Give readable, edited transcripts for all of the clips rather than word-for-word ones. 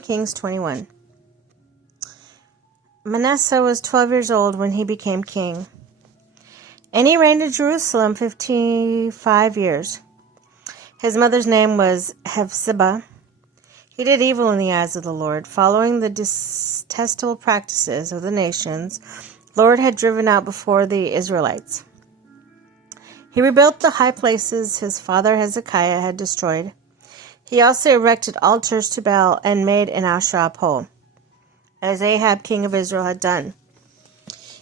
Kings 21. Manasseh was 12 years old when he became king, and he reigned in Jerusalem 55 years. His mother's name was Hephzibah. He did evil in the eyes of the Lord, following the detestable practices of the nations the Lord had driven out before the Israelites. He rebuilt the high places his father Hezekiah had destroyed. He also erected altars to Baal and made an Asherah pole, as Ahab, king of Israel, had done.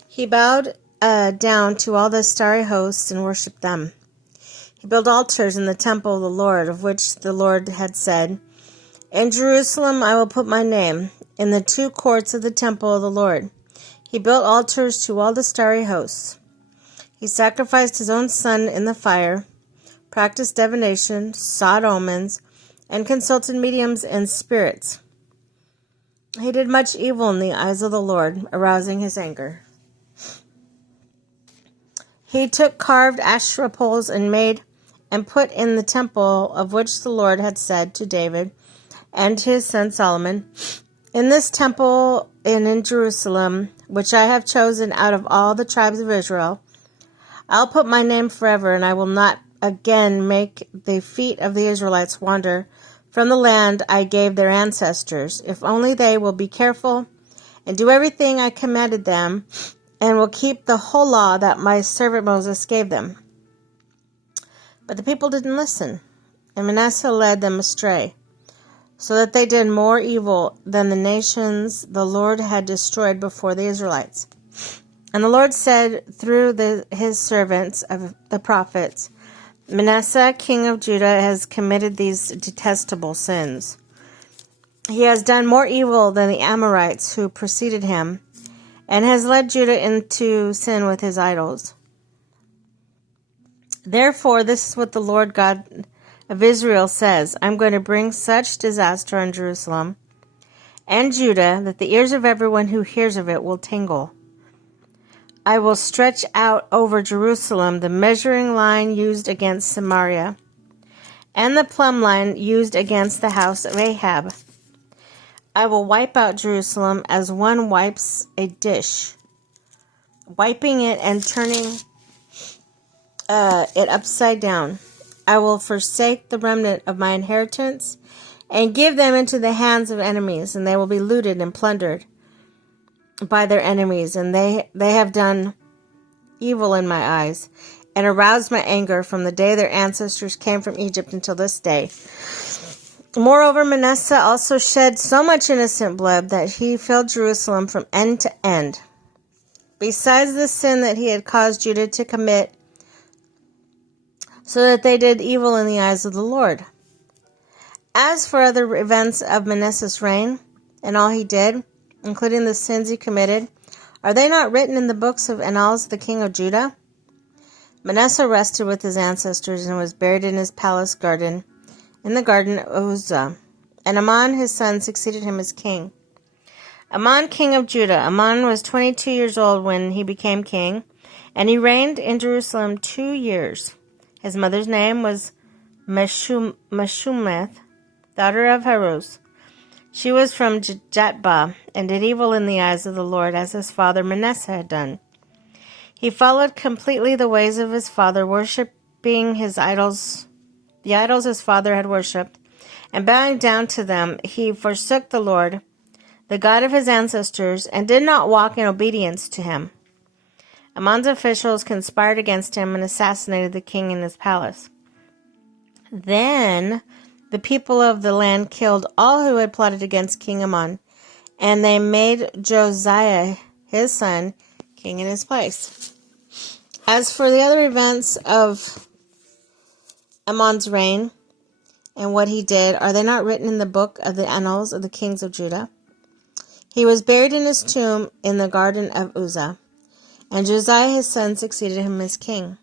He bowed down to all the starry hosts and worshipped them. He built altars in the temple of the Lord, of which the Lord had said, "In Jerusalem I will put my name, in the two courts of the temple of the Lord." He built altars to all the starry hosts. He sacrificed his own son in the fire, practiced divination, sought omens, and consulted mediums and spirits. He did much evil in the eyes of the Lord, arousing his anger. He took carved Asherah poles and made and put in the temple of which the Lord had said to David and to his son Solomon, "In this temple and in Jerusalem, which I have chosen out of all the tribes of Israel, I'll put my name forever, and I will not again make the feet of the Israelites wander from the land I gave their ancestors, if only they will be careful and do everything I commanded them, and will keep the whole law that my servant Moses gave them." But the people didn't listen, and Manasseh led them astray, so that they did more evil than the nations the Lord had destroyed before the Israelites. And the Lord said through his servants of the prophets, "Manasseh, king of Judah, has committed these detestable sins. He has done more evil than the Amorites who preceded him, and has led Judah into sin with his idols. Therefore, this is what the Lord God of Israel says: I'm going to bring such disaster on Jerusalem and Judah that the ears of everyone who hears of it will tingle. I will stretch out over Jerusalem the measuring line used against Samaria, and the plumb line used against the house of Ahab. I will wipe out Jerusalem as one wipes a dish, wiping it and turning it upside down. I will forsake the remnant of my inheritance and give them into the hands of enemies, and they will be looted and plundered by their enemies, and they have done evil in my eyes and aroused my anger from the day their ancestors came from Egypt until this day. Moreover, Manasseh also shed so much innocent blood that he filled Jerusalem from end to end, besides the sin that he had caused Judah to commit, so that they did evil in the eyes of the Lord. As for other events of Manasseh's reign and all he did, including the sins he committed, are they not written in the books of annals of the king of Judah? Manasseh rested with his ancestors and was buried in his palace garden, in the garden of Uzzah. And Amon his son succeeded him as king. Amon, king of Judah. Amon was 22 years old when he became king, and he reigned in Jerusalem 2 years. His mother's name was Meshullemeth, daughter of Haruz. She was from Jatbah, and did evil in the eyes of the Lord, as his father Manasseh had done. He followed completely the ways of his father, worshipping his idols, the idols his father had worshipped, and bowing down to them. He forsook the Lord, the God of his ancestors, and did not walk in obedience to him. Amon's officials conspired against him and assassinated the king in his palace. Then the people of the land killed all who had plotted against King Amon, and they made Josiah, his son, king in his place. As for the other events of Amon's reign and what he did, are they not written in the book of the annals of the kings of Judah? He was buried in his tomb in the garden of Uzzah, and Josiah his son succeeded him as king.